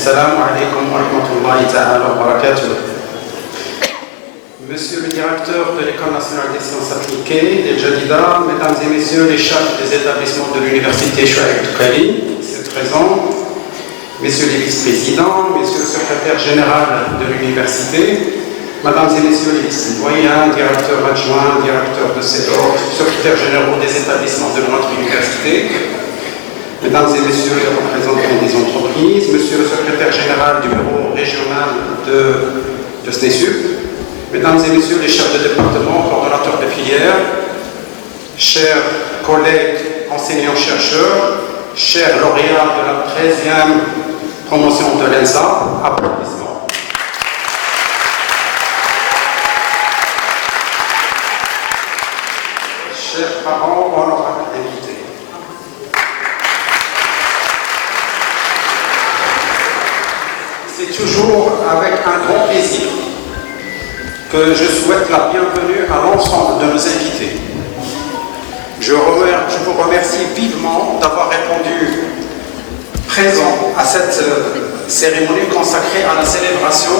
Assalamu alaikum wa rahmatullahi ta'ala wa barakatuh. Monsieur le directeur de l'École nationale des sciences appliquées, des Jadida, mesdames et messieurs les chefs des établissements de l'université Chouaib Toukali, c'est présent, messieurs les vice-présidents, messieurs le secrétaire général de l'université, mesdames et messieurs les vice-doyens, directeurs adjoints, directeurs de CEDOR, secrétaires généraux des établissements de notre université, mesdames et messieurs les représentants des entreprises, monsieur le secrétaire général du bureau régional de SNESUP, mesdames et messieurs les chefs de département, coordonnateurs de filière, chers collègues enseignants-chercheurs, chers lauréats de la 13e promotion de l'ENSA, applaudissements. Chers parents, honorables invités. C'est toujours avec un grand plaisir que je souhaite la bienvenue à l'ensemble de nos invités. Je vous remercie vivement d'avoir répondu présent à cette cérémonie consacrée à la célébration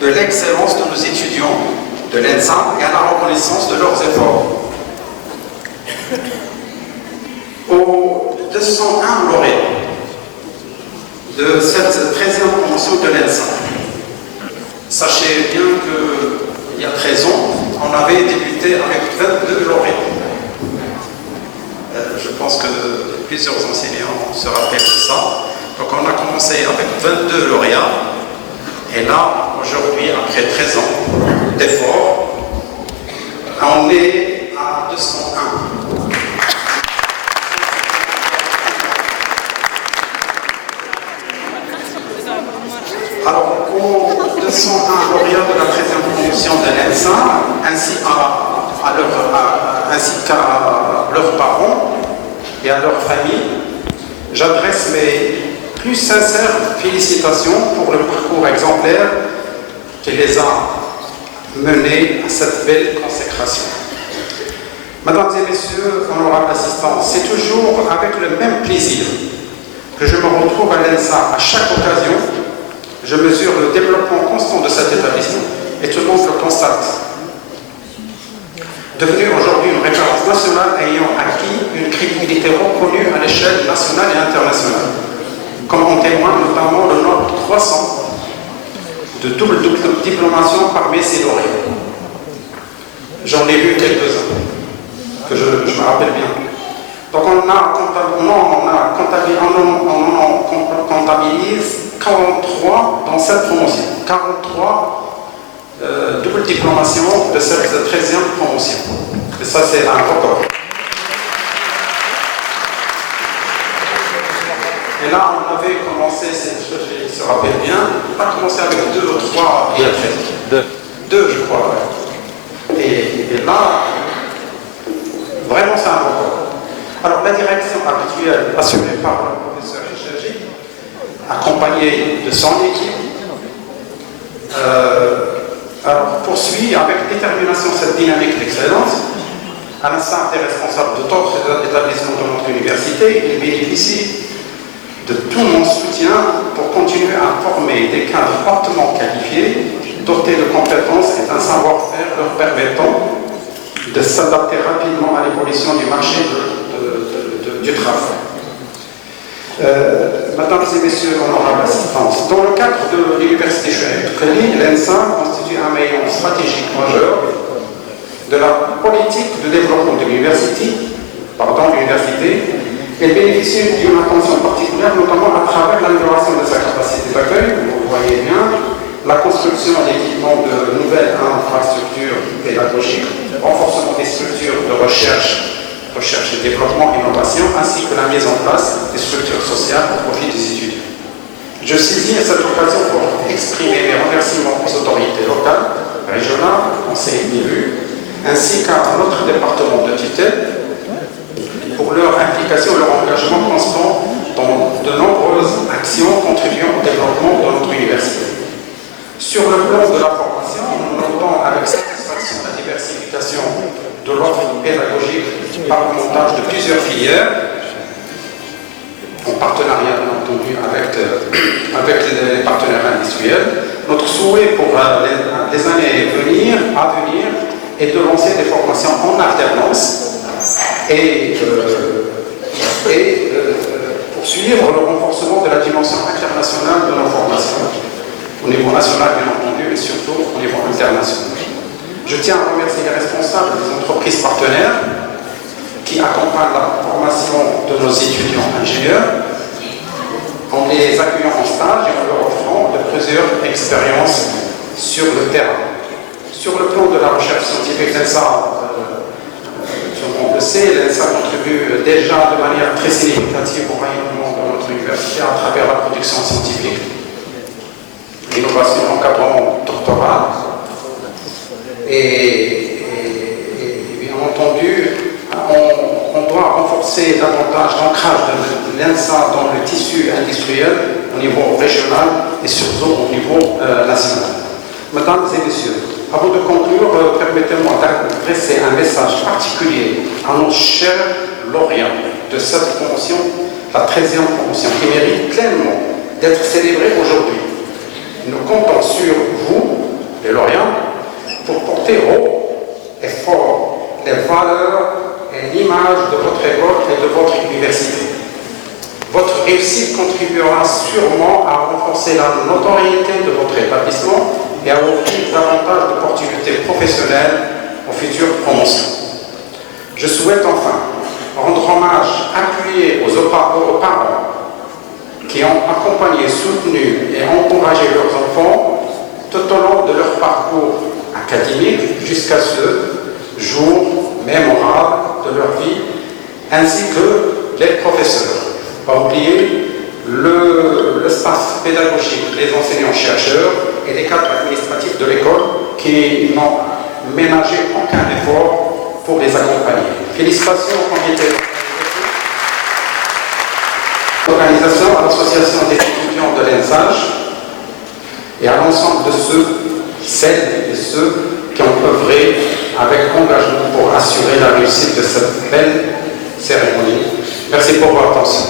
de l'excellence de nos étudiants de l'ENSA et à la reconnaissance de leurs efforts. Aux 201 lauréats de cette 13e promotion de l'ENSA, sachez bien qu'il y a 13 ans, on avait débuté avec 22 lauréats. Je pense que plusieurs enseignants se rappellent de ça. Donc on a commencé avec 22 lauréats. Et là, aujourd'hui, après 13 ans d'efforts, on est à 201. Alors, aux 201 lauréats de la 13e promotion de l'ENSA, ainsi qu'à leurs parents et à leurs familles, j'adresse mes plus sincères félicitations pour le parcours exemplaire qui les a menés à cette belle consécration. Mesdames et messieurs, honorables assistants, c'est toujours avec le même plaisir que je me retrouve à l'ENSA à chaque occasion. Je mesure le développement constant de cet établissement et tout le monde le constate. Devenu aujourd'hui une référence nationale ayant acquis une crédibilité reconnue à l'échelle nationale et internationale, comme en témoigne notamment le nombre croissant de double diplomation parmi ces lauréats. J'en ai vu quelques-uns, que je me rappelle bien. Donc on comptabilise 43 dans cette promotion, 43 double diplomation de cette 13e promotion. Et ça, c'est un record. Et là, on avait commencé, je se rappelle bien, on a commencé avec 2 ou 3 et après. 2, je crois. Ouais. Et là, vraiment, c'est un record. Alors, la direction habituelle assurée par le professeur Hichaji, accompagné de son équipe, poursuit avec détermination cette dynamique d'excellence. À l'instar des responsables d'autres établissements de notre université, il bénéficie de tout mon soutien pour continuer à former des cadres hautement qualifiés, dotés de compétences et d'un savoir-faire leur permettant de s'adapter rapidement à l'évolution du marché du travail. Mesdames et messieurs, honorables assistants, dans le cadre de l'université Chouaib Toukali, l'ENSA constitue un maillon stratégique majeur de la politique de développement de l'université. Elle bénéficie d'une attention particulière, notamment à travers l'amélioration de sa capacité d'accueil, vous le voyez bien, la construction et l'équipement de nouvelles infrastructures pédagogiques, renforcement des structures de recherche et développement, innovation, ainsi que la mise en place des structures sociales au profit des étudiants. Je saisis cette occasion pour exprimer mes remerciements aux autorités locales, régionales, conseils élus, ainsi qu'à notre département de tutelle pour leur implication et leur engagement constant dans de nombreuses actions contribuant au développement de notre université. Sur le plan de la formation, nous notons avec satisfaction la diversification de l'offre pédagogique par le montage de plusieurs filières, en partenariat bien entendu entendu, avec les partenaires industriels. Notre souhait pour les années à venir est de lancer des formations en alternance et poursuivre le renforcement de la dimension internationale de nos formations, au niveau national bien entendu, mais surtout au niveau international. Je tiens à remercier les responsables des entreprises partenaires qui accompagnent la formation de nos étudiants ingénieurs en les accueillant en stage et en leur offrant de plusieurs expériences sur le terrain. Sur le plan de la recherche scientifique, l'ENSA, tout le monde le sait, l'ENSA contribue déjà de manière très significative au rayonnement de notre université à travers la production scientifique, l'innovation, l'encadrement doctoral et bien entendu, on doit renforcer davantage l'ancrage de l'ENSA dans le tissu industriel au niveau régional et surtout au niveau national. Mesdames et messieurs, avant de conclure, permettez-moi d'adresser un message particulier à nos chers lauréats de cette promotion, la 13e promotion, qui mérite pleinement d'être célébrée aujourd'hui. Nous comptons sur vous, les lauréats, pour porter haut et fort les valeurs et l'image de votre école et de votre université. Votre réussite contribuera sûrement à renforcer la notoriété de votre établissement et à offrir davantage d'opportunités professionnelles aux futures promotions. Je souhaite enfin rendre hommage appuyé aux parents qui ont accompagné, soutenu et encouragé leurs enfants tout au long de leur parcours académique jusqu'à ce jour mémorable de leur vie, ainsi que les professeurs. Pas oublier le staff pédagogique, les enseignants-chercheurs et les cadres administratifs de l'école qui n'ont ménagé aucun effort pour les accompagner. Félicitations au comité d'organisation, à l'association des étudiants de l'ENSAGE et à l'ensemble de celles et ceux qui ont œuvré avec engagement pour assurer la réussite de cette belle cérémonie. Merci pour votre attention.